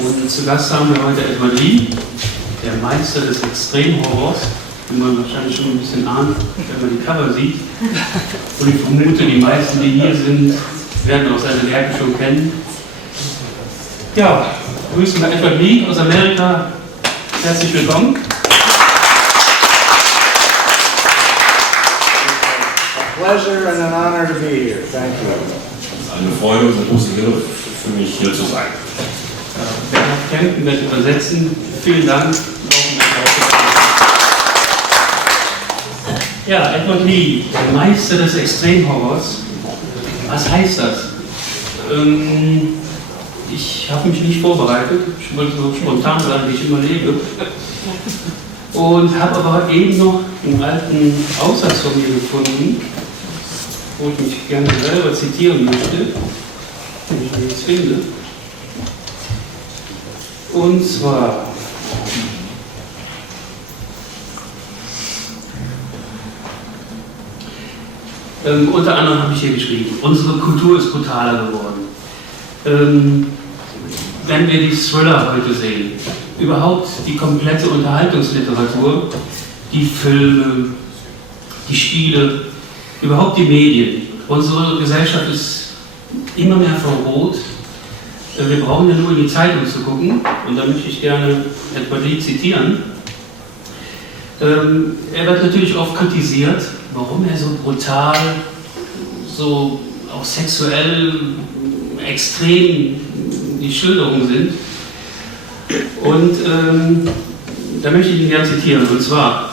Und zu Gast haben wir heute Edward Lee, der Meister des Extremhorrors, wie man wahrscheinlich schon ein bisschen ahnt, wenn man die Cover sieht. Und ich vermute, die meisten, die hier sind, werden auch seine Werke schon kennen. Ja, grüßen wir Edward Lee aus Amerika. Herzlich willkommen. Pleasure and an honor to be here. Thank you. Es ist eine Freude und eine große Ehre für mich, hier zu sein. Bernhard Kempen wird übersetzen. Vielen Dank. Ja, Edward Lee, der Meister des Extremhorrors. Was heißt das? Ich habe mich nicht vorbereitet. Ich wollte so spontan sein, wie ich immer lebe. Und habe aber eben noch einen alten Aussatz von mir gefunden, wo ich mich gerne selber zitieren möchte, wenn ich ihn jetzt finde. Und zwar: unter anderem habe ich hier geschrieben, unsere Kultur ist brutaler geworden. Wenn wir die Thriller heute sehen, überhaupt die komplette Unterhaltungsliteratur, die Filme, die Spiele, überhaupt die Medien. Unsere Gesellschaft ist immer mehr verroht. Wir brauchen ja nur in die Zeitung zu gucken, und da möchte ich gerne Edward Lee zitieren. Er wird natürlich oft kritisiert, warum er so brutal, so auch sexuell extrem die Schilderungen sind. Und da möchte ich ihn gerne zitieren, und zwar: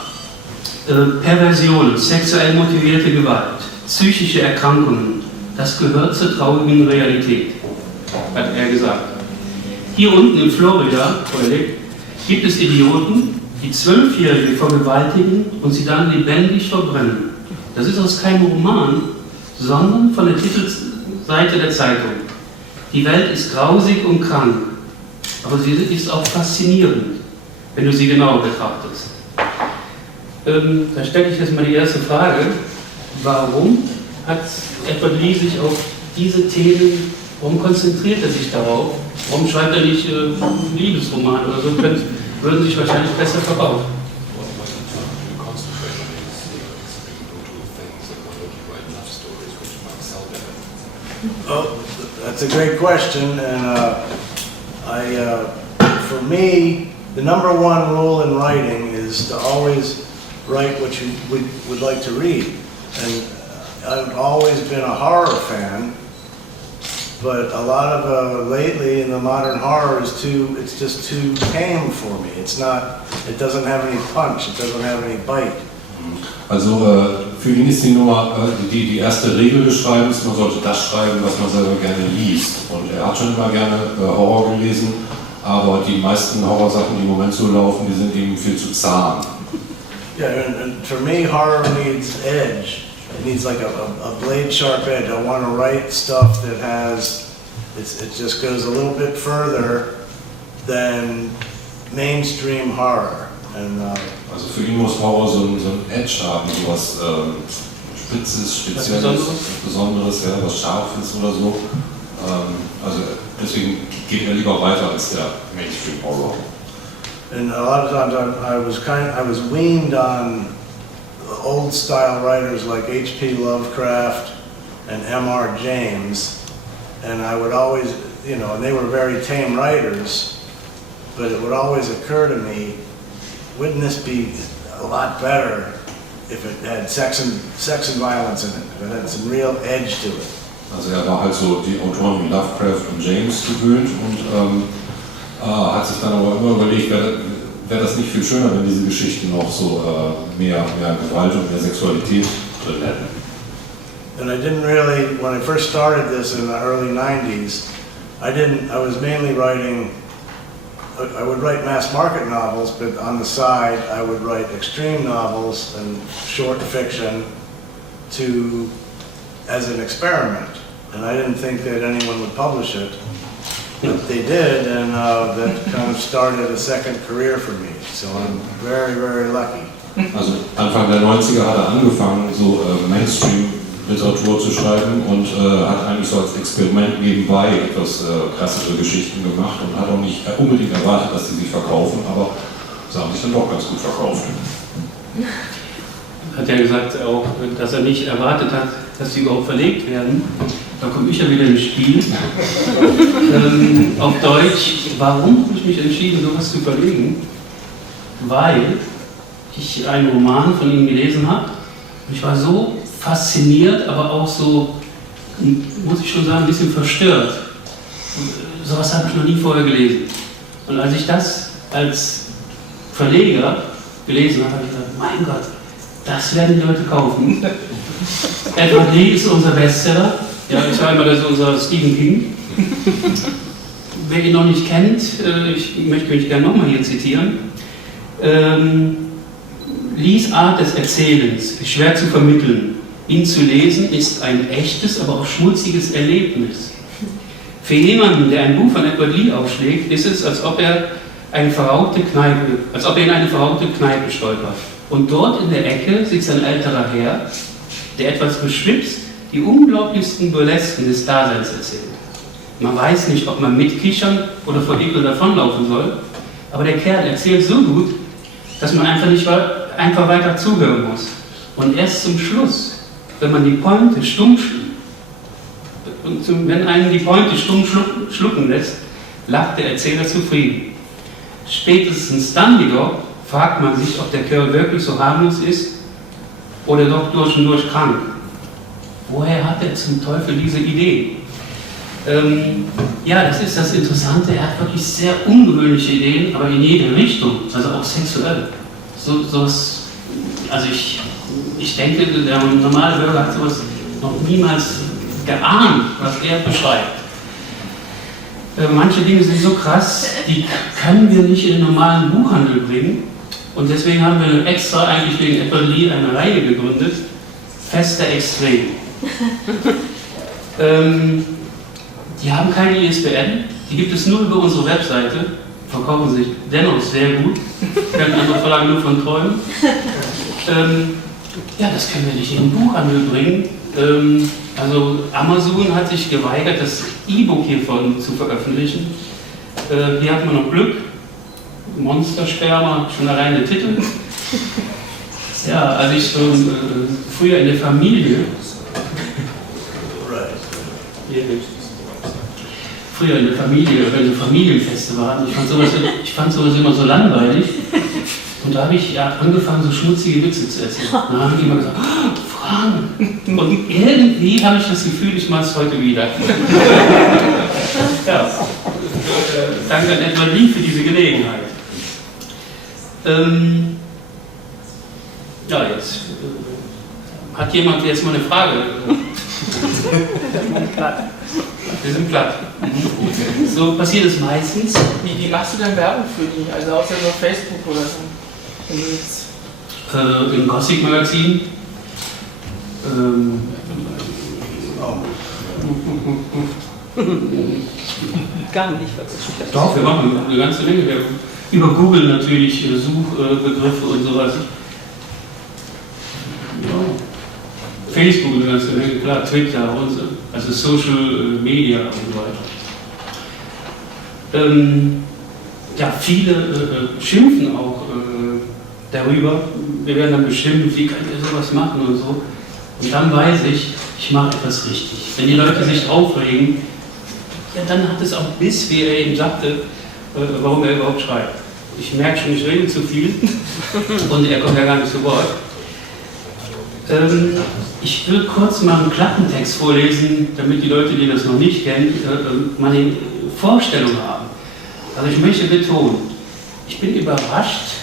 Perversionen, sexuell motivierte Gewalt, psychische Erkrankungen, das gehört zur traurigen Realität, hat er gesagt. Hier unten in Florida gibt es Idioten, die 12-Jährige vergewaltigen und sie dann lebendig verbrennen. Das ist aus keinem Roman, sondern von der Titelseite der Zeitung. Die Welt ist grausig und krank, aber sie ist auch faszinierend, wenn du sie genauer betrachtest. Da stelle ich jetzt mal die erste Frage: Warum hat Edward Lee sich auf diese Themen, warum konzentriert er sich darauf? Warum schreibt er nicht Liebesroman oder so? Würden sich wahrscheinlich besser verkaufen. Oh, that's a great question, and for me, the number one rule in writing is to always write what you would like to read. And I've always been a horror fan, but a lot of lately in the modern horror it's just too tame for me. It doesn't have any punch, it doesn't have any bite. Also für ihn ist die erste Regel des Schreibens, man sollte das schreiben, was man selber gerne liest. Und er hat schon immer gerne Horror gelesen, aber die meisten Horrorsachen, die im Moment so laufen, die sind ihm viel zu zahm. Yeah, and for me, horror needs edge. It needs like a blade sharp edge. I want to write stuff that it just goes a little bit further than mainstream horror. And also für ihn muss Horror so ein Edge haben, so was Spitzes, Spezielles, Besonderes, ja, was Scharfes oder so. Also deswegen geht er lieber weiter als der Mainstream Horror. And a lot of times I was weaned on old style writers like H.P. Lovecraft and M.R. James, and I would always, and they were very tame writers, but it would always occur to me, wouldn't this be a lot better if it had sex and violence in it, if it had some real edge to it? Also er war halt so die Autoren wie Lovecraft und James gewöhnt und hat sich dann aber immer überlegt, wäre das nicht viel schöner, wenn diese Geschichten noch so mehr Gewalt und mehr Sexualität drin hätten. And I didn't really, when I first started this in the early 90s, I was mainly writing, I would write mass market novels, but on the side I would write extreme novels and short fiction as an experiment. And I didn't think that anyone would publish it. But they did, and that kind of started a second career for me. So I'm very, very lucky. Also Anfang der 90er hat er angefangen, so Mainstream Literatur zu schreiben und hat eigentlich so als Experiment nebenbei etwas krassere Geschichten gemacht und hat auch nicht unbedingt erwartet, dass die sich verkaufen, aber sie haben sich dann doch ganz gut verkauft. Hat ja gesagt auch, dass er nicht erwartet hat, dass sie überhaupt verlegt werden. Da komme ich ja wieder ins Spiel. Auf Deutsch, warum habe ich mich entschieden, sowas zu verlegen? Weil ich einen Roman von ihm gelesen habe. Ich war so fasziniert, aber auch so, muss ich schon sagen, ein bisschen verstört. Sowas habe ich noch nie vorher gelesen. Und als ich das als Verleger gelesen habe, habe ich gesagt, mein Gott, das werden die Leute kaufen. Edward Lee ist unser Bestseller. Ja, ich sage mal, das ist unser Stephen King. Wer ihn noch nicht kennt, ich möchte mich gerne nochmal hier zitieren. Lees Art des Erzählens ist schwer zu vermitteln. Ihn zu lesen ist ein echtes, aber auch schmutziges Erlebnis. Für jemanden, der ein Buch von Edward Lee aufschlägt, ist es, als ob er in eine verrauchte Kneipe stolpert. Und dort in der Ecke sitzt ein älterer Herr, der etwas beschwipst die unglaublichsten Burlesken des Daseins erzählt. Man weiß nicht, ob man mitkichern oder vor Ekel davonlaufen soll, aber der Kerl erzählt so gut, dass man einfach weiter zuhören muss. Und erst zum Schluss, wenn man die Pointe stumm schlucken lässt, lacht der Erzähler zufrieden. Spätestens dann jedoch fragt man sich, ob der Kerl wirklich so harmlos ist oder doch durch und durch krank. Woher hat er zum Teufel diese Idee? Ja, das ist das Interessante, er hat wirklich sehr ungewöhnliche Ideen, aber in jede Richtung, also auch sexuell. Sowas, also ich denke, der normale Bürger hat sowas noch niemals geahnt, was er beschreibt. Manche Dinge sind so krass, die können wir nicht in den normalen Buchhandel bringen. Und deswegen haben wir extra eigentlich wegen Edward Lee eine Reihe gegründet, Festa Extrem. Die haben keine ISBN, die gibt es nur über unsere Webseite, verkaufen sich dennoch sehr gut, können andere Verlage nur von träumen. Ja, das können wir nicht in den Buchhandel bringen. Also Amazon hat sich geweigert, das E-Book hiervon zu veröffentlichen. Hier hat man noch Glück. Monstersperma, schon allein der Titel. Ja, als ich schon früher in der Familie, wenn so Familienfeste waren, ich fand sowas immer so langweilig. Und da habe ich angefangen, so schmutzige Witze zu erzählen. Da haben die immer gesagt, oh, Frank. Und irgendwie habe ich das Gefühl, ich mache es heute wieder. Ja. Danke an Edward Lee für diese Gelegenheit. Ja, jetzt hat jemand jetzt mal eine Frage? Wir sind platt. So passiert es meistens. Wie machst du denn Werbung für die? Also außer so Facebook oder so? Im Gothic-Magazin. Gar nicht, was ist Doch, wir machen eine ganze Menge Werbung. Über Google natürlich, Suchbegriffe und sowas. Ja. Facebook eine ganze Menge, klar, Twitter und so. Also Social Media und so weiter. Ja, viele schimpfen auch darüber. Wir werden dann bestimmt, wie könnt ihr sowas machen und so. Und dann weiß ich mache etwas richtig. Wenn die Leute sich aufregen, ja, dann hat es auch Biss, wie er eben sagte, warum er überhaupt schreibt. Ich merke schon, ich rede zu viel und er kommt ja gar nicht zu Wort. Ich will kurz mal einen Klappentext vorlesen, damit die Leute, die das noch nicht kennen, mal eine Vorstellung haben. Also ich möchte betonen, ich bin überrascht,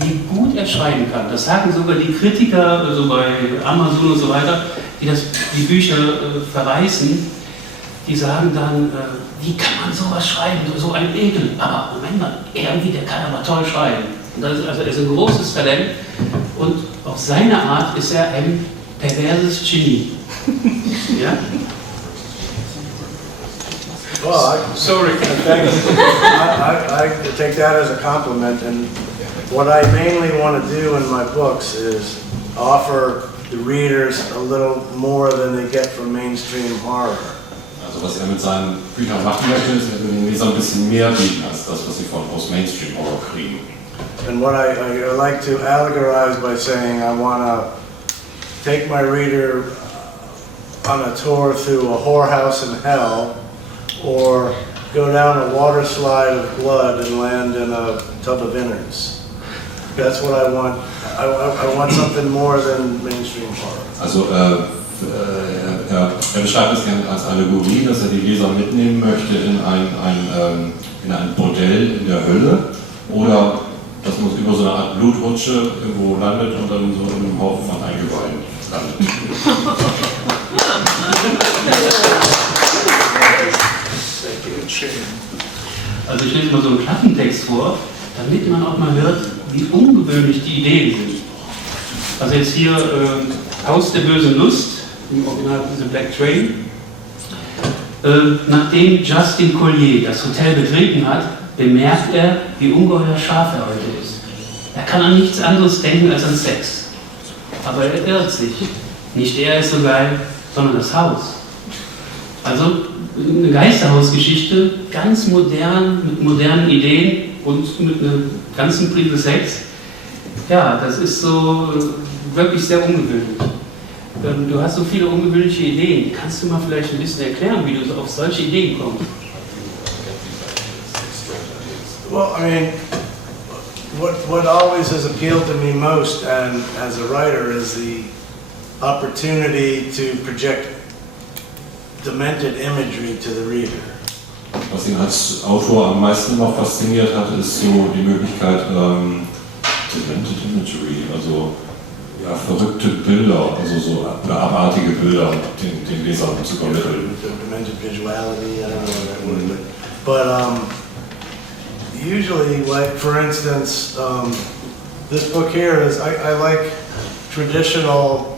wie gut er schreiben kann. Das sagen sogar die Kritiker, also bei Amazon und so weiter, die die Bücher verreißen. Die sagen dann, wie kann man sowas schreiben, so ein Ekel. Aber Moment mal, irgendwie, der kann aber toll schreiben. Und das ist, also er ist ein großes Talent und auf seine Art ist er ein perverses Genie. Ja? Well, Sorry. I take that as a compliment, and what I mainly want to do in my books is offer the readers a little more than they get from mainstream horror. Also was er mit seinen Büchern machen möchte, ist, er will den Leser ein bisschen mehr bieten als das, was sie aus Mainstream Horror kriegen. And what I like to allegorize by saying I want to take my reader on a tour through a whorehouse in hell, or go down a water slide of blood and land in a tub of innards. That's what I want. I want something more than mainstream horror. Also er beschreibt es gerne als Allegorie, dass er die Leser mitnehmen möchte in ein Bordell in der Hölle, oder dass man über so eine Art Blutrutsche irgendwo landet und dann so in einem Haufen von Eingeweiden landet. Also ich lese mal so einen Klappentext vor, damit man auch mal hört, wie ungewöhnlich die Ideen sind. Also jetzt hier Haus der bösen Lust, im Original The Black Train. Nachdem Justin Collier das Hotel betreten hat, bemerkt er, wie ungeheuer scharf er heute ist. Er kann an nichts anderes denken als an Sex. Aber er irrt sich. Nicht er ist so geil, sondern das Haus. Also eine Geisterhausgeschichte, ganz modern, mit modernen Ideen und mit einer ganzen Prise Sex. Ja, das ist so wirklich sehr ungewöhnlich. Du hast so viele ungewöhnliche Ideen. Kannst du mal vielleicht ein bisschen erklären, wie du auf solche Ideen kommst? Well, I mean, what always has appealed to me most and as a writer is the opportunity to project demented imagery to the reader. Was ihn als Autor am meisten noch fasziniert hat, ist so die Möglichkeit, demented imagery, also ja, verrückte Bilder, also so abartige Bilder den Lesern zu vermitteln. Demented visuality, I don't know what that word, but usually, like for instance, this book here is I like traditional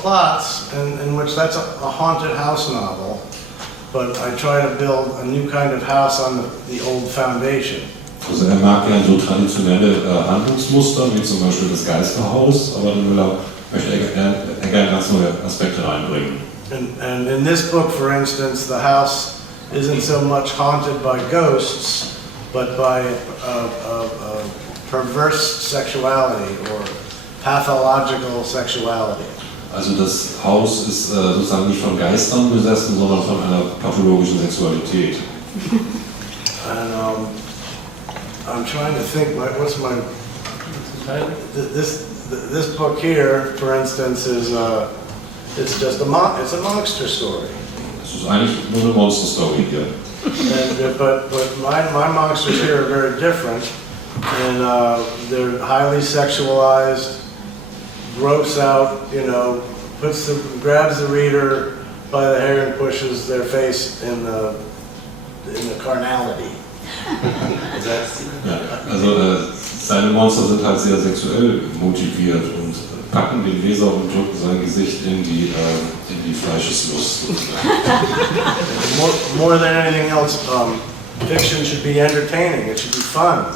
plots in which that's a haunted house novel, but I try to build a new kind of house on the old foundation. Also er mag gerne so traditionelle Handlungsmuster, wie zum Beispiel das Geisterhaus, aber dann möchte er gerne ganz neue Aspekte reinbringen. And in this book, for instance, the house isn't so much haunted by ghosts, but by perverse sexuality or pathological sexuality. Also das Haus ist sozusagen nicht von Geistern besessen, sondern von einer pathologischen Sexualität. And I'm trying to think, what's my... This book here, for instance, is it's just it's a monster story. Es ist eigentlich nur eine Monster-Story hier. But my monsters here are very different, and they're highly sexualized, gross out, you know, grabs the reader by the hair and pushes their face in the carnality. Ja, also seine Monster sind halt sehr sexuell motiviert und packen den Leser und drücken sein Gesicht in die Fleischeslust. More than anything else, fiction should be entertaining. It should be fun,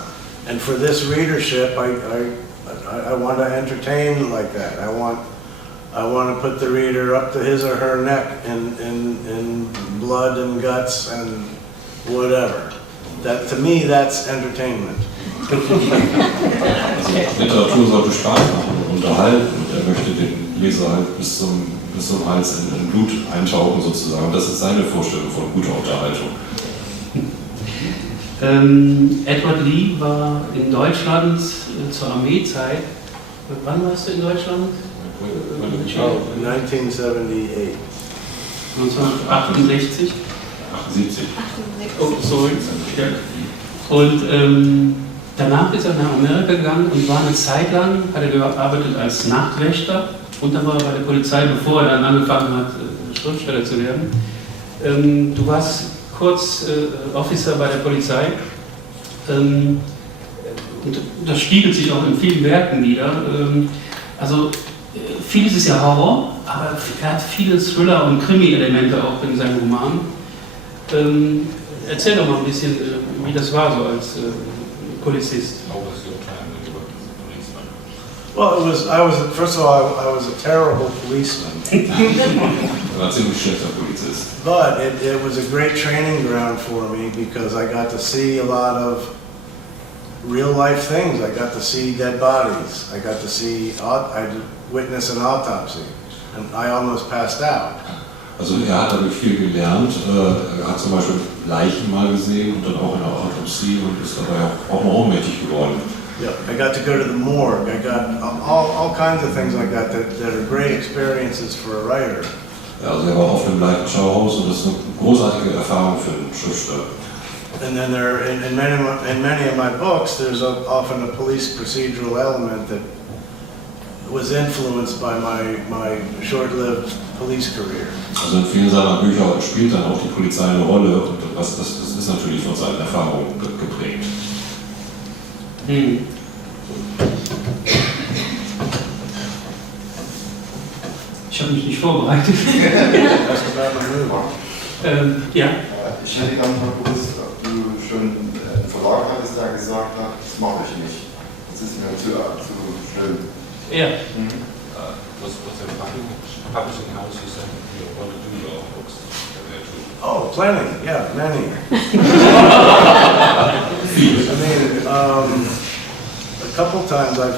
and for this readership, I want to entertain like that. I want to put the reader up to his or her neck in blood and guts and whatever. That, to me, that's entertainment. Also Literatur sollte Spaß machen und unterhalten, und er möchte den Leser halt bis zum Hals in Blut eintauchen sozusagen. Das ist seine Vorstellung von guter Unterhaltung. Edward Lee war in Deutschland zur Armeezeit. Wann warst du in Deutschland? 1978. 1968? 78. Oh, sorry. Ja. Und danach ist er nach Amerika gegangen und war eine Zeit lang, hat er gearbeitet als Nachtwächter, und dann war er bei der Polizei, bevor er dann angefangen hat, Schriftsteller zu werden. Du warst kurz Officer bei der Polizei, und das spiegelt sich auch in vielen Werken wieder. Also vieles ist ja Horror, aber er hat viele Thriller- und Krimi-Elemente auch in seinen Romanen. Erzähl doch mal ein bisschen, wie das war so als Polizist. Well, first of all, I was a terrible policeman. Er war ziemlich schlechter Polizist. But it was a great training ground for me because I got to see a lot of real life things. I got to see dead bodies. I got to see, I witnessed an autopsy, and I almost passed out. Also er hat dadurch viel gelernt. Er hat zum Beispiel Leichen mal gesehen und dann auch in der Autopsie und ist dabei auch mal ohnmächtig geworden. Yeah, I got to go to the morgue. I got all kinds of things like that are great experiences for a writer. Ja, also er war oft im Leichenschauhaus und das ist eine großartige Erfahrung für einen Schriftsteller. And then in many of my books, there's often a police procedural element that was influenced by my short-lived police career. Also in vielen seiner Bücher spielt dann auch die Polizei eine Rolle und das ist natürlich von seinen Erfahrungen geprägt. Ich habe mich nicht vorbereitet. Ja. Ich hätte gar nicht mal gewusst, ob du schon einen Verlag hattest, der gesagt hat, das mache ich nicht. Das ist mir zu schlimm. Ja. Was der publishing house you said you want to do your books? Oh, plenty, yeah, many. I mean, a couple times I've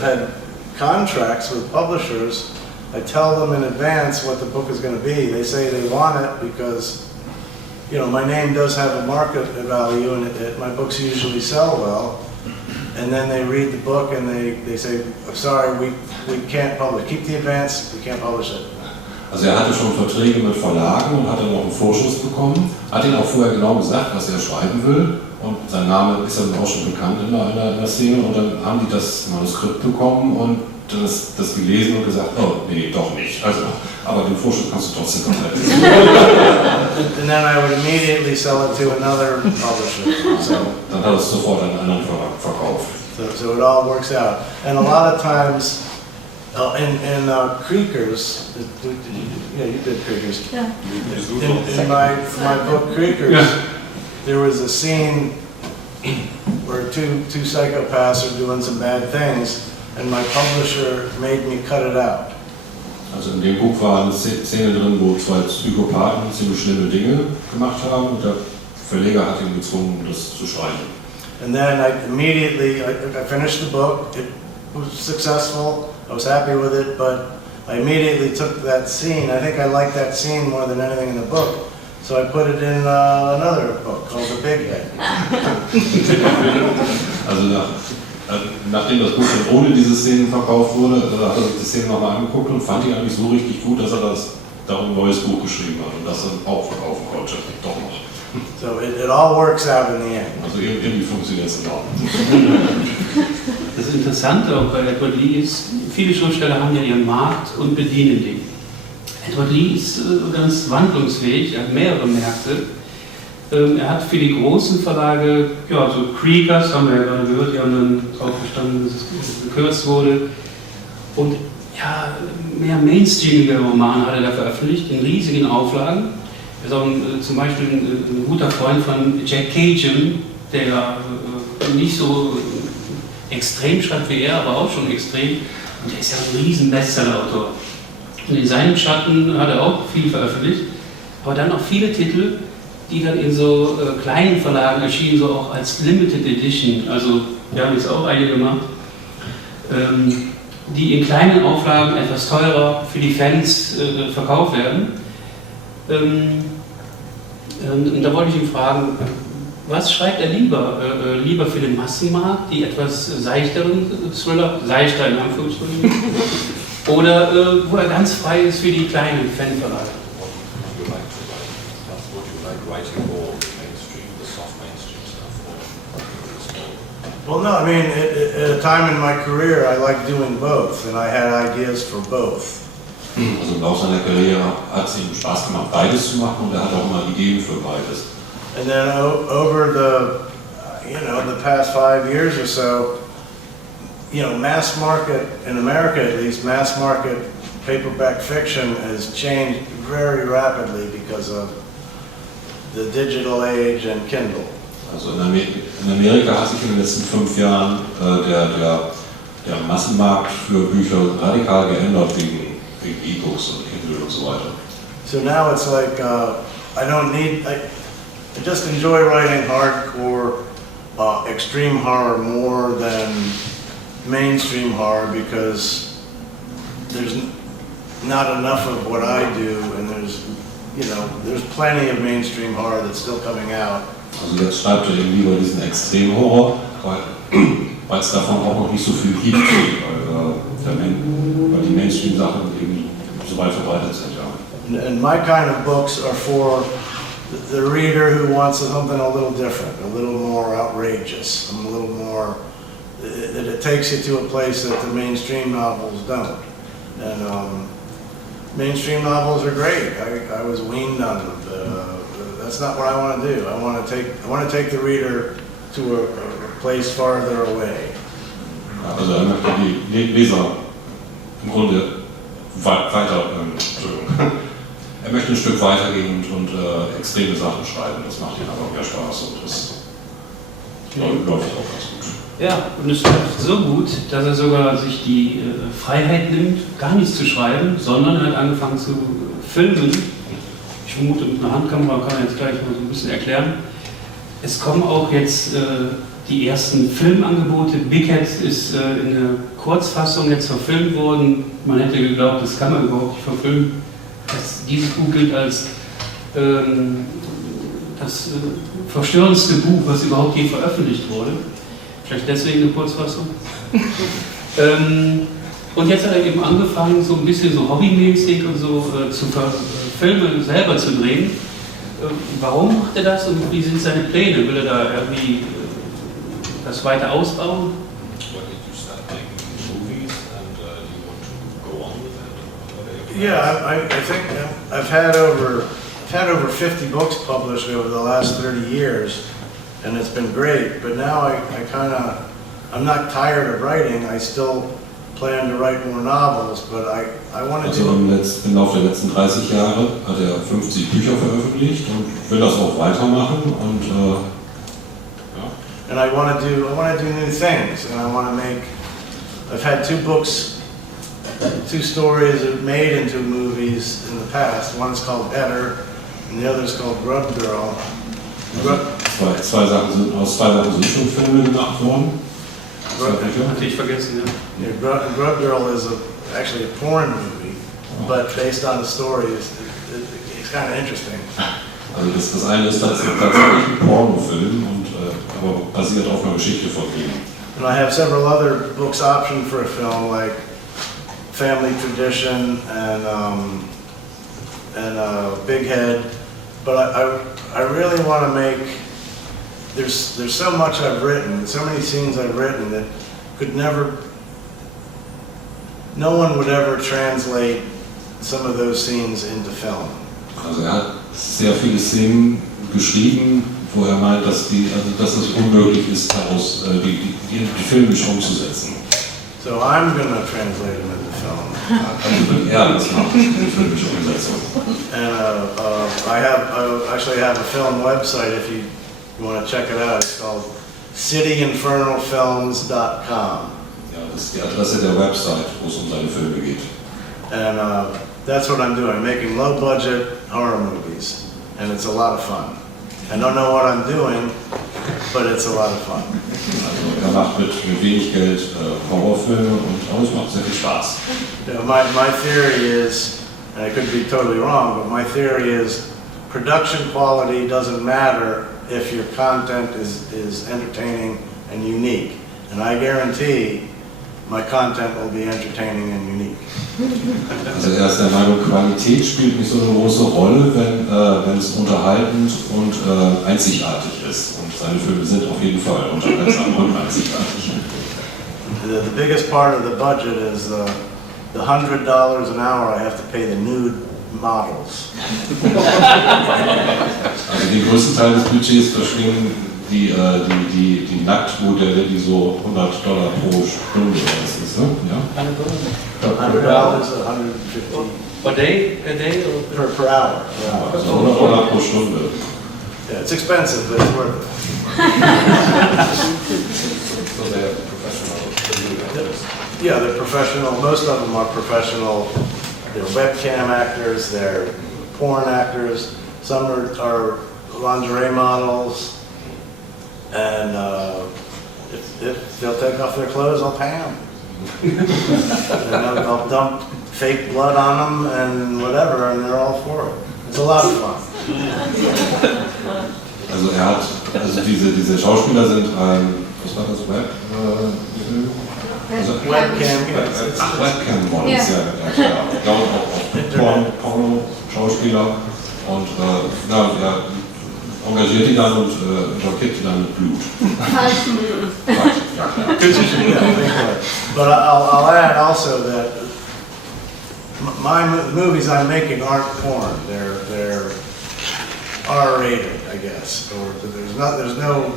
had contracts with publishers. I tell them in advance what the book is going to be. They say they want it because, you know, my name does have a market value and my books usually sell well. And then they read the book and they say, sorry, we can't publish. Keep the advance, we can't publish it. Also er hatte schon Verträge mit Verlagen und hat dann noch einen Vorschuss bekommen, hat ihnen auch vorher genau gesagt, was er schreiben will und sein Name ist dann auch schon bekannt in der Szene und dann haben die das Manuskript bekommen und dann ist das gelesen und gesagt, oh nee, doch nicht. Also, aber den Vorschuss kannst du trotzdem komplett. And then I would immediately sell it to another publisher. So, dann hat es sofort an einen anderen Verlag verkauft. so it all works out. And a lot of times, in Creekers, you did Creekers. Yeah. In my book Creekers, there was a scene where two psychopaths are doing some bad things, and my publisher made me cut it out. Also in dem Buch war eine Szene drin, wo zwei Psychopathen ziemlich schlimme Dinge gemacht haben und der Verleger hat ihn gezwungen, das zu schreiben. And then I finished the book. It was successful. I was happy with it, but I immediately took that scene. I think I liked that scene more than anything in the book, so I put it in another book called The Big Head. Also nachdem das Buch dann ohne diese Szenen verkauft wurde, hat er sich die Szenen nochmal angeguckt und fand die eigentlich so richtig gut, dass er darum ein neues Buch geschrieben hat und das dann auch verkaufen konnte. Doch noch. So it all works out in the end. Also irgendwie funktioniert es in Ordnung. Das Interessante auch bei Edward Lee ist, viele Schriftsteller haben ja ihren Markt und bedienen den. Edward Lee ist ganz wandlungsfähig, er hat mehrere Märkte. Er hat für die großen Verlage, ja, so Creekers haben wir ja gerade gehört, die haben dann drauf verstanden, dass es gekürzt wurde. Und ja, mehr mainstreamige Romane hat er da veröffentlicht, in riesigen Auflagen. Er ist auch zum Beispiel ein guter Freund von Jack Cajun, der nicht so extrem schreibt wie er, aber auch schon extrem. Und er ist ja ein riesen Bestseller-Autor. Und in seinem Schatten hat er auch viel veröffentlicht, aber dann auch viele Titel, die dann in so kleinen Verlagen erschienen, so auch als Limited Edition. Also wir haben jetzt auch einige gemacht, die in kleinen Auflagen etwas teurer für die Fans verkauft werden. Und da wollte ich ihn fragen, was schreibt er lieber? Lieber für den Massenmarkt, die etwas seichteren Thriller, seichter in Anführungsstrichen, oder wo er ganz frei ist für die kleinen Fanverlage? Well, no, I mean, at a time in my career, I liked doing both, and I had ideas for both. Also im Laufe seiner Karriere hat es ihm Spaß gemacht, beides zu machen und er hat auch immer Ideen für beides. And then over the past 5 years or so, mass market, in America at least, mass market paperback fiction has changed very rapidly because of the digital age and Kindle. Also in Amerika hat sich in den letzten 5 Jahren der der Massenmarkt für Bücher radikal geändert wegen E-Books und Kindle und so weiter. So now it's like, I just enjoy writing hardcore, extreme horror more than mainstream horror because there's not enough of what I do, and there's plenty of mainstream horror that's still coming out. Also jetzt schreibt er eben lieber diesen Extremhorror, weil es davon auch noch nicht so viel gibt, weil die Mainstream-Sachen eben so weit verbreitet sind, ja. And my kind of books are for the reader who wants something a little different, a little more outrageous, a little more, that it takes you to a place that the mainstream novels don't. And mainstream novels are great. I was weaned on them. That's not what I want to do. I want to take the reader to a place farther away. Also er möchte die Leser im Grunde weiter, er möchte ein Stück weitergehen und extreme Sachen schreiben. Das macht ihm aber mehr Spaß und das läuft auch ganz gut. Ja, und es läuft so gut, dass er sogar sich die Freiheit nimmt, gar nichts zu schreiben, sondern er hat angefangen zu filmen. Ich vermute, mit einer Handkamera kann er jetzt gleich mal so ein bisschen erklären. Es kommen auch jetzt die ersten Filmangebote. Big Head ist in der Kurzfassung jetzt verfilmt worden. Man hätte geglaubt, das kann man überhaupt nicht verfilmen. Dieses Buch gilt als das verstörendste Buch, was überhaupt je veröffentlicht wurde. Vielleicht deswegen eine Kurzfassung. Und jetzt hat er eben angefangen, so ein bisschen so hobbymäßig und so Filme selber zu drehen. Warum macht er das und wie sind seine Pläne? Will er da irgendwie das weiter ausbauen? Yeah, I think I've had over 50 books published over the last 30 years, and it's been great. But now I'm not tired of writing. I still plan to write more novels, but I want to Also im Laufe der letzten 30 Jahre hat er 50 Bücher veröffentlicht und will das auch weitermachen und ja. And I want to do new things, and I want to make. I've had two stories made into movies in the past. One's called Better, and the other's called Grub Girl. Zwei Sachen sind schon Filme gemacht worden. Hatte ich vergessen, ja. Yeah, Grub Girl is actually a porn movie, but based on the story, it's kind of interesting. Also das eine ist tatsächlich ein Pornofilm, aber basiert auf einer Geschichte von ihm. And I have several other books optioned for a film, like Family Tradition and Big Head, but I really want to make. There's so much I've written, so many scenes I've written that no one would ever translate some of those scenes into film. Also er hat sehr viele Szenen geschrieben, wo er meint, dass es unmöglich ist, daraus die filmisch umzusetzen. So I'm going to translate them into film. Also wenn er das macht, die filmische Umsetzung. And I actually have a film website if you want to check it out. It's called cityinfernalfilms.com. Ja, das ist die Adresse der Website, wo es seine Filme geht. And that's what I'm doing, making low-budget horror movies. And it's a lot of fun. I don't know what I'm doing, but it's a lot of fun. Also macht mit wenig Geld Horrorfilme und es macht sehr viel Spaß. You know, my theory is, and I could be totally wrong, but my theory is production quality doesn't matter if your content is entertaining and unique. And I guarantee my content will be entertaining and unique. Also er ist der Meinung, Qualität spielt nicht so eine große Rolle, wenn es unterhaltend und einzigartig ist. Und seine Filme sind auf jeden Fall unterhaltsam und einzigartig. The biggest part of the budget is the $100 an hour I have to pay the nude models. Also den größten Teil des Budgets verschlingen die Nacktmodelle, die so $100 pro Stunde ist, ne? Ja? $100, 150 A day or? per hour. Also $100 pro Stunde. Yeah, it's expensive, but it's worth it. So sehr professional. Yeah, they're professional. Most of them are professional. They're webcam actors. They're porn actors. Some are lingerie models. And if they'll take off their clothes, I'll pay them. And I'll dump fake blood on them and whatever, and they're all for it. It's a lot of fun. Also diese Schauspieler sind was war das, Webcam-Models, ja klar. Ich glaube auch Porno-Schauspieler und er engagiert die dann und blockiert die dann mit Blut. But I'll add also that my movies I'm making aren't porn. They're R-rated, I guess, or there's no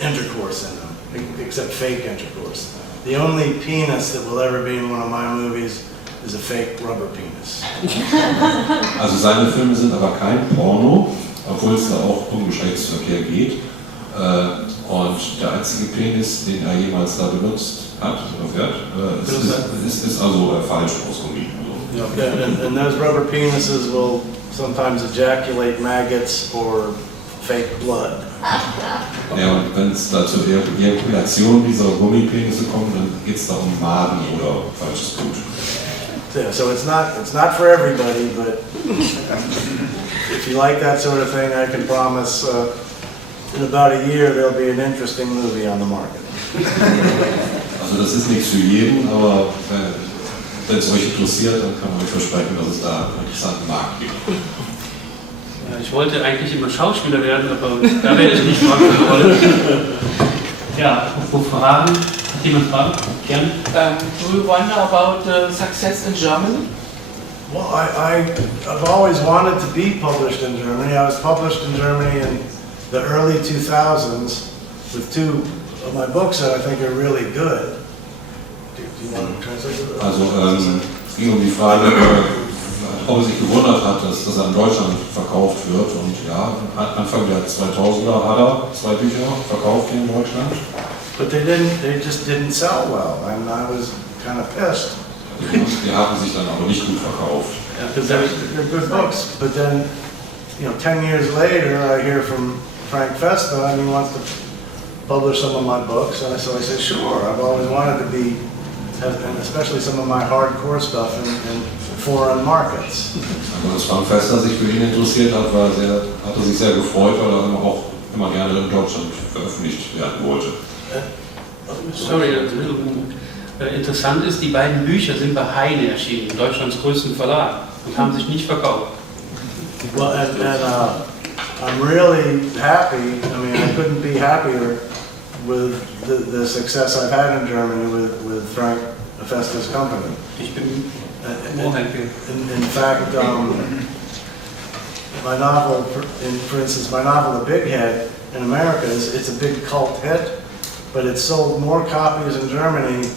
intercourse in them, except fake intercourse. The only penis that will ever be in one of my movies is a fake rubber penis. Also seine Filme sind aber kein Porno, obwohl es da auch um Geschlechtsverkehr geht. Und der einzige Penis, den er jemals da benutzt hat oder wird, ist also falsch ausgewiesen. And those rubber penises will sometimes ejaculate maggots or fake blood. Ja, und wenn es da zur Ejakulation dieser Gummipenisse kommt, dann geht es da um Maden oder falsches Blut. Yeah, so it's not for everybody, but if you like that sort of thing, I can promise in about a year there'll be an interesting movie on the market. Also das ist nichts für jeden, aber wenn es euch interessiert, dann kann man euch versprechen, dass es da einen interessanten Markt gibt. Ja, ich wollte eigentlich immer Schauspieler werden, aber da werde ich nicht dran gewollt. Ja, apropos Fragen. Hat jemand Fragen? Gerne. Do you wonder about success in Germany? Well, I've always wanted to be published in Germany. I was published in Germany in the early 2000s with two of my books that I think are really good. Do you want to translate it? Also es ging um die Frage, ob er sich gewundert hat, dass er in Deutschland verkauft wird. Und ja, Anfang der 2000er hat er 2 Bücher verkauft hier in Deutschland. But they just didn't sell well, and I was kind of pissed. Die haben sich dann aber nicht gut verkauft. Because they're good books. But then, 10 years later, I hear from Frank Festa, and he wants to publish some of my books. And so I said, sure. I've always wanted to be, and especially some of my hardcore stuff in foreign markets. Also dass Frank Festa sich für ihn interessiert hat, hat er sich sehr gefreut, weil er auch immer gerne in Deutschland veröffentlicht werden wollte. Sorry, interessant ist, die beiden Bücher sind bei Heine erschienen, Deutschlands größten Verlag, und haben sich nicht verkauft. Well, and I'm really happy. I mean, I couldn't be happier with the success I've had in Germany with Frank Festa's company. Ich bin more happy. In fact, my novel, for instance, my novel, The Big Head, in America, it's a big cult hit. But it's sold more copies in Germany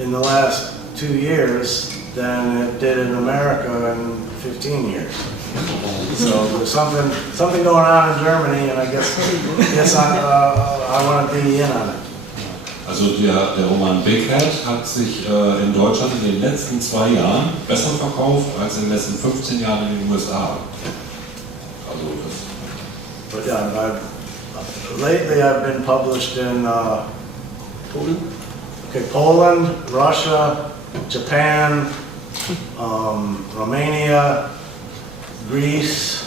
in the last 2 years than it did in America in 15 years. So there's something going on in Germany, and I guess I want to be in on it. Also der Roman Big Head hat sich in Deutschland in den letzten 2 Jahren besser verkauft als in den letzten 15 Jahren in den USA. Also das. But yeah, lately I've been published in Poland, Russia, Japan, Romania, Greece,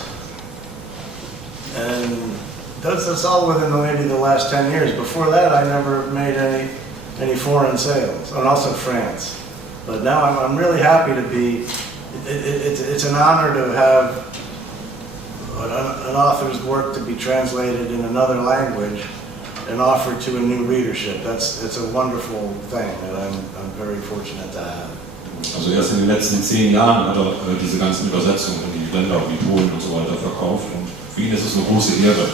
and that's all within maybe the last 10 years. Before that, I never made any foreign sales, and also France. But now I'm really happy to be. It's an honor to have an author's work to be translated in another language and offered to a new readership. It's a wonderful thing that I'm very fortunate to have. Also erst in den letzten 10 Jahren hat er diese ganzen Übersetzungen in die Länder wie Polen und so weiter verkauft, und für ihn ist es eine große Ehre,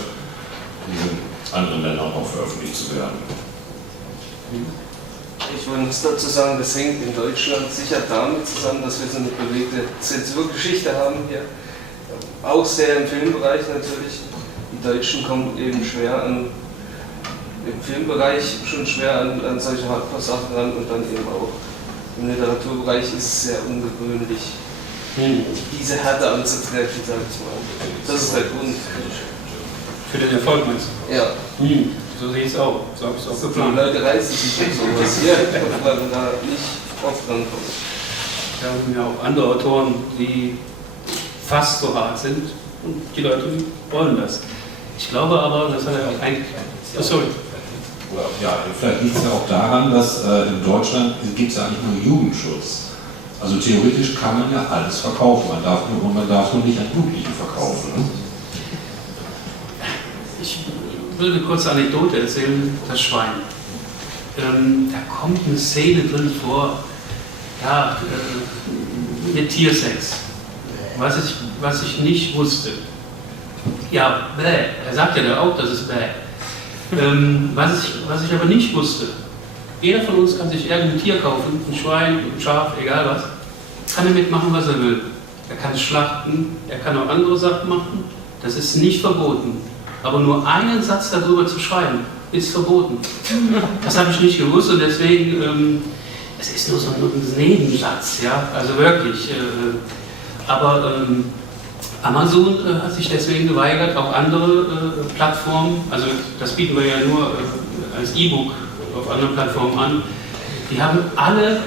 in diesen anderen Ländern auch veröffentlicht zu werden. Ich wollte uns dazu sagen, das hängt in Deutschland sicher damit zusammen, dass wir so eine bewegte Zensurgeschichte haben hier. Auch sehr im Filmbereich natürlich. Die Deutschen kommen eben schwer an im Filmbereich schon schwer an solche Hardcore-Sachen ran und dann eben auch im Literaturbereich ist es sehr ungewöhnlich, diese Härte anzutreffen, sag ich mal. Das ist der Grund. Für den Erfolg meinst du? Ja. So sehe ich es auch. So habe ich es auch So viele geplant. Leute reißen sich um sowas hier, weil man da nicht oft rankommt. Wir haben ja auch andere Autoren, die fast so hart sind und die Leute wollen das. Ich glaube aber, das hat er auch eigentlich... Oh, sorry. Ja, vielleicht liegt es ja auch daran, dass in Deutschland gibt es ja eigentlich nur Jugendschutz. Also theoretisch kann man ja alles verkaufen, man darf nur nicht an Jugendliche verkaufen. Ne? Ich will eine kurze Anekdote erzählen, das Schwein. Da kommt eine Szene drin vor, ja, mit Tiersex, was ich nicht wusste. Ja, bäh, er sagt ja auch, das ist bäh. Was ich aber nicht wusste, jeder von uns kann sich irgendein Tier kaufen, ein Schwein, ein Schaf, egal was, kann damit machen, was er will. Er kann schlachten, er kann auch andere Sachen machen, das ist nicht verboten. Aber nur einen Satz darüber zu schreiben, ist verboten. Das habe ich nicht gewusst und deswegen, es ist nur so ein Nebensatz, ja, also wirklich. Aber Amazon hat sich deswegen geweigert, auch andere Plattformen, also das bieten wir ja nur als E-Book auf anderen Plattformen an, die haben alle,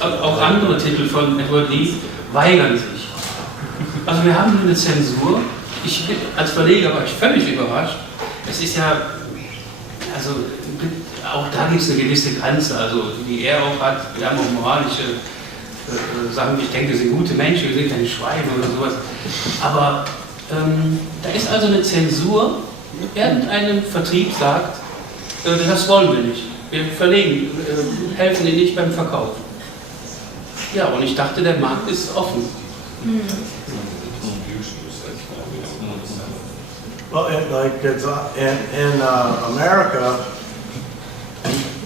auch andere Titel von Edward Lee, weigern sich. Also wir haben eine Zensur. Ich als Verleger war ich völlig überrascht. Es ist ja, also auch da gibt es eine gewisse Grenze, also die er auch hat. Wir haben auch moralische Sachen, ich denke, wir sind gute Menschen, wir sind keine Schweine oder sowas. Aber da ist also eine Zensur. Irgendein Vertrieb sagt, das wollen wir nicht. Wir verlegen, helfen ihnen nicht beim Verkauf. Ja, und ich dachte, der Markt ist offen. Well, in America,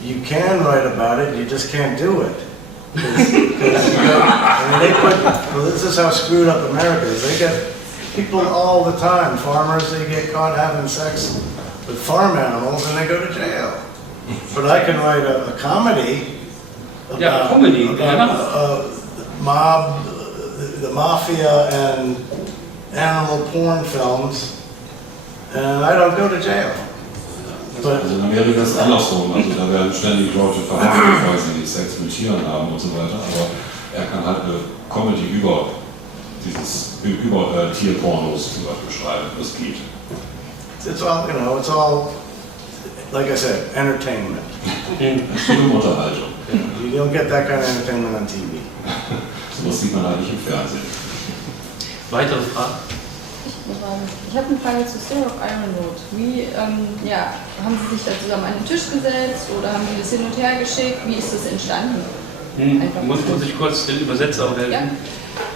you can write about it, you just can't do it. This is how screwed up America is. They get people all the time, farmers, they get caught having sex with farm animals and they go to jail. But I can write a comedy about, mob, the mafia and animal porn films, and I don't go to jail. Also in Amerika ist es andersrum, also da werden ständig Leute verhaftet, weil sie Sex mit Tieren haben und so weiter, aber er kann halt eine Comedy über Tierpornos zum Beispiel schreiben, das geht. It's all, it's all, like I said, entertainment. Es ist nur Unterhaltung. You don't get that kind of entertainment on TV. So was sieht man eigentlich im Fernsehen. Weitere Fragen? Ich habe eine Frage zu Story of Iron Road. Wie, haben Sie sich da zusammen an den Tisch gesetzt oder haben Sie das hin und her geschickt? Wie ist das entstanden? Muss ich kurz den Übersetzer auch helfen?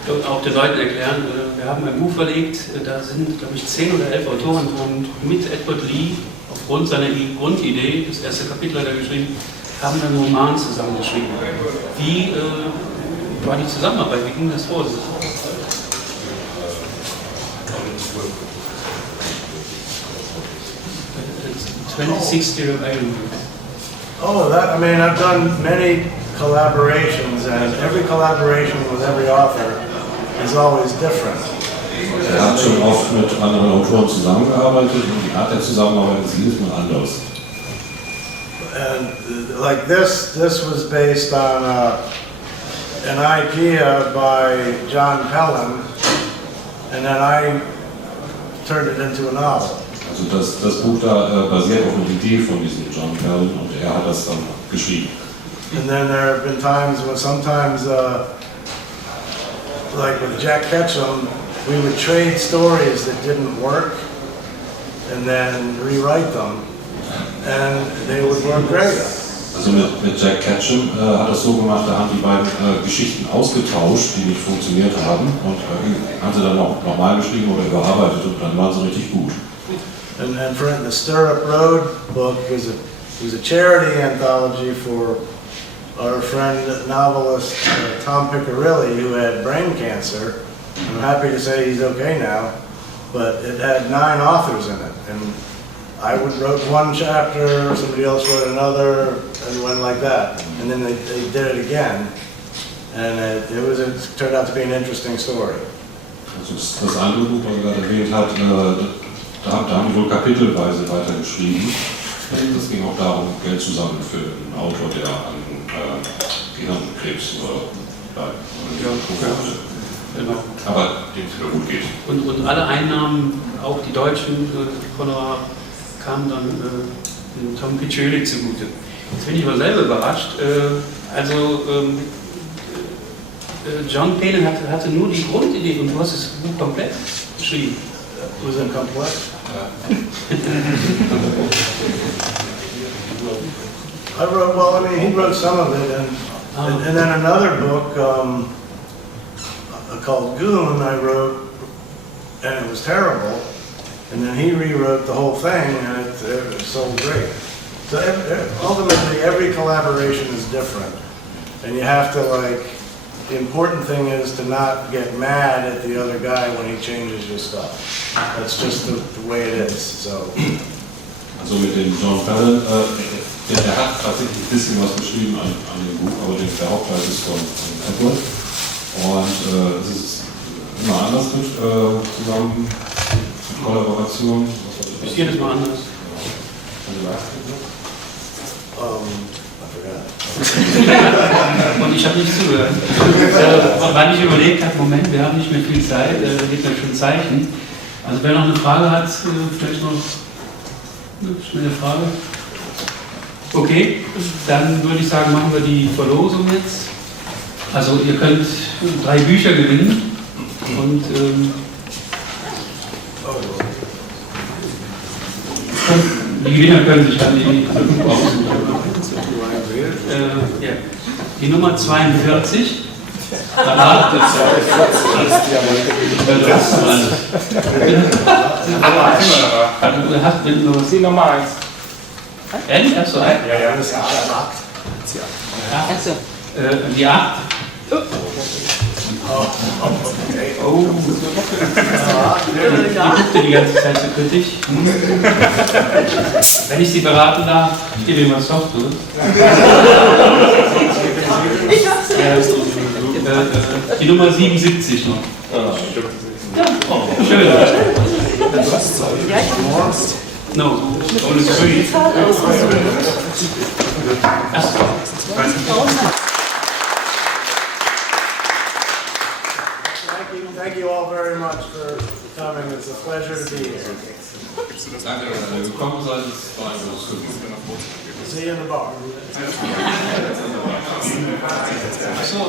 Und auch den Leuten erklären, wir haben ein Buch verlegt, da sind, glaube ich, 10 oder 11 Autoren und mit Edward Lee, aufgrund seiner Grundidee, das erste Kapitel hat er geschrieben, haben einen Roman zusammengeschrieben. Wie war die Zusammenarbeit? Wie ging das vor? 2060 of Iron. Oh, I've done many collaborations, and every collaboration with every author is always different. Er hat schon oft mit anderen Autoren zusammengearbeitet und die Art der Zusammenarbeit ist jedes Mal anders. And like this was based on an idea by John Pellin, and then I turned it into a novel. Also das Buch da basiert auf einer Idee von diesem John Pellin und er hat das dann geschrieben. And then there have been times when sometimes, like with Jack Ketchum, we would trade stories that didn't work and then rewrite them, and they would work great. Also mit Jack Ketchum hat das so gemacht, da haben die beiden Geschichten ausgetauscht, die nicht funktioniert haben und haben sie dann nochmal geschrieben oder überarbeitet und dann waren sie richtig gut. And then for the Stirrup Road book was a charity anthology for our friend novelist Tom Piccirilli, who had brain cancer. I'm happy to say he's okay now, but it had 9 authors in it, and I wrote one chapter, somebody else wrote another, and went like that. And then they did it again, and it turned out to be an interesting story. Also das andere Buch, was er gerade erwähnt hat, da haben die wohl kapitelweise weitergeschrieben. Es ging auch darum, Geld zu sammeln für einen Autor, der an Gehirnkrebs Genau. aber dem es wieder gut geht. Und alle Einnahmen, auch die deutschen Honorar, kamen dann dem Tom Piccioli zugute. Jetzt bin ich aber selber überrascht. John Palin hatte nur die Grundidee und du hast das Buch komplett geschrieben. Was it complex? I wrote, well, I mean, he wrote some of it, and then another book called Goon I wrote, and it was terrible, and then he rewrote the whole thing, and it sold great. So ultimately, every collaboration is different, and you have to, like, the important thing is to not get mad at the other guy when he changes your stuff. That's just the way it is. So. Also mit dem John Palin, der hat tatsächlich ein bisschen was geschrieben an dem Buch, aber der Hauptteil ist von Edward. Und es ist immer anders zusammen mit Kollaboration. Ist jedes Mal anders. Und ich habe nicht zugehört, weil ich überlegt habe, Moment, wir haben nicht mehr viel Zeit, gibt ja schon Zeichen. Also wer noch eine Frage hat, vielleicht noch eine schnelle Frage. Okay, dann würde ich sagen, machen wir die Verlosung jetzt. Also ihr könnt 3 Bücher gewinnen und die Gewinner können sich dann die aussuchen. Ja. Die Nummer 42. Aha. Du hast die Nummer 1. Ehrlich? Hast du einen? Ja, das ist die 8. Achso. Die 8. Oh. Ich guckte die ganze Zeit so kritisch. Wenn ich Sie beraten darf, ich gebe Ihnen was Software. Die Nummer 77 noch. Oh, schön. No, only 3. Thank you all very much for coming. It's a pleasure to be here. Danke, dass ihr gekommen seid. Es war ein großes Glück. See you in the bar. Achso,